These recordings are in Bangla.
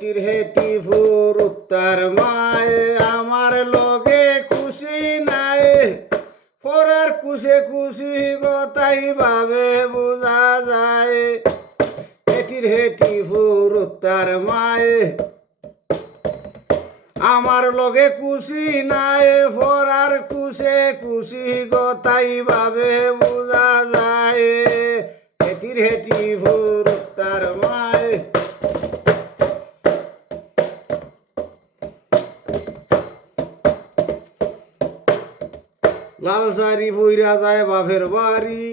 হেটির হেটি ফুরুত তার মায়ে আমার লগে খুশি নাই পরার খুশে খুশি গতাই ভাবে বোঝা যায় হেটির হেটি ফুরুত তার মায়ে আমার লগে খুশি নাই পরার খুশে খুশি গতাই ভাবে বোঝা যায় হেটির হেটি ফুরুত তার মায়ে লাল শাড়ি পইরা যায় বাপের বাড়ি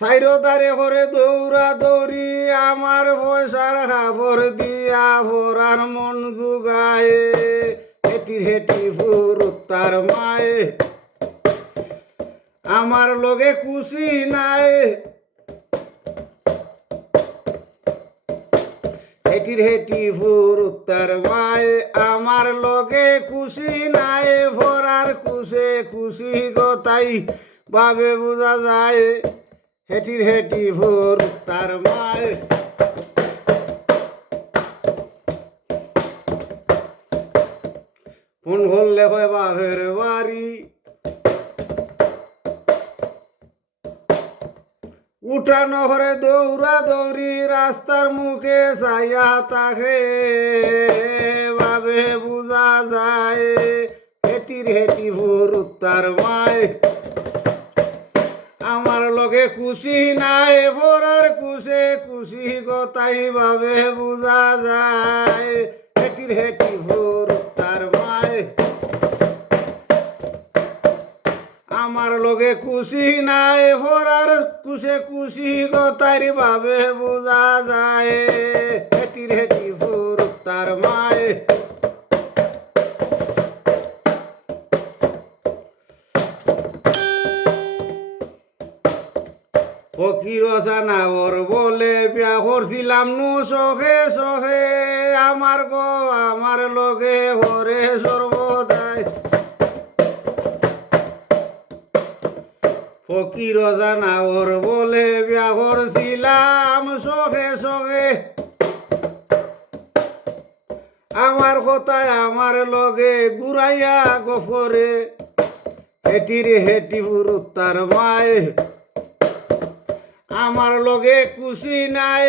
সাইরো দারে করে দৌড়া দৌড়ি আমার পয়সার খাবর দিয়া ভরার মন জুগায় হেটির হেটি ফুরুত তার মায়ে আমার লগে খুশি নাই হেটির হেটি ফুরুত তার মায়ে আমার লগে খুশি নাই ভরার খুশে খুশি গতাই ভাবে বোঝা যায় হেটির হেটি ফুরুত তার মায়ে ফোন করলে হয় বাপের বাড়ি উঠানো করে দৌড়া দৌড়ি রাস্তার মুখে চাইয়া তাকে ভাবে বোঝা যায় হেটির হেটি ফুরুত তার মায়ে আমার লগে খুশি নাই ভরার খুশে খুশি গতাই ভাবে বোঝা যায় হেটির হেটি ফুরুত তার মায়ে আমার লগে খুশি নাই ভরার খুশে খুশি গতাই ভাবে বোঝা যায় হেটির হেটি ফুরুত তার মায়ে ফকির জানাবর বলে বিয়া করছিলাম নু সহে সহে আমার গো আমার লগে হরে সর্বদাই ফকির জানাবর বলে বিয়া করছিলাম সহে সহে আমার কথায় আমার লগে ঘুরাইয়া গফরে হেটির হেটি ফুরুত তার মায়ে আমার লগে খুশি নাই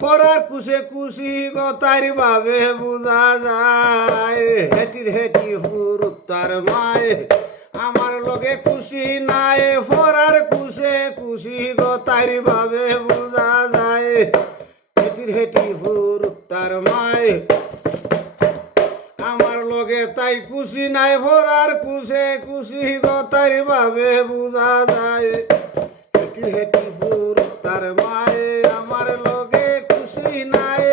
পরার খুশে খুশি গতার ভাবে বোঝা যায় হেটির হেটি ফুরুত তার মায়ে আমার লগে খুশি নাই পরার খুশে খুশি গতার ভাবে বোঝা যায় হেটির হেটি ফুরুত তার মায়ে আমার লগে তাই খুশি নাই পরার খুশে খুশি গতার ভাবে বোঝা যায় হেটির হেটি ফুরুত তার মায়ে আমার লগে খুশি নাই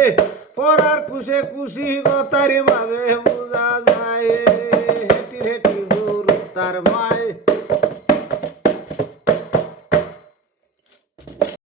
পরার খুশে খুশি গতার ভাবে বোঝা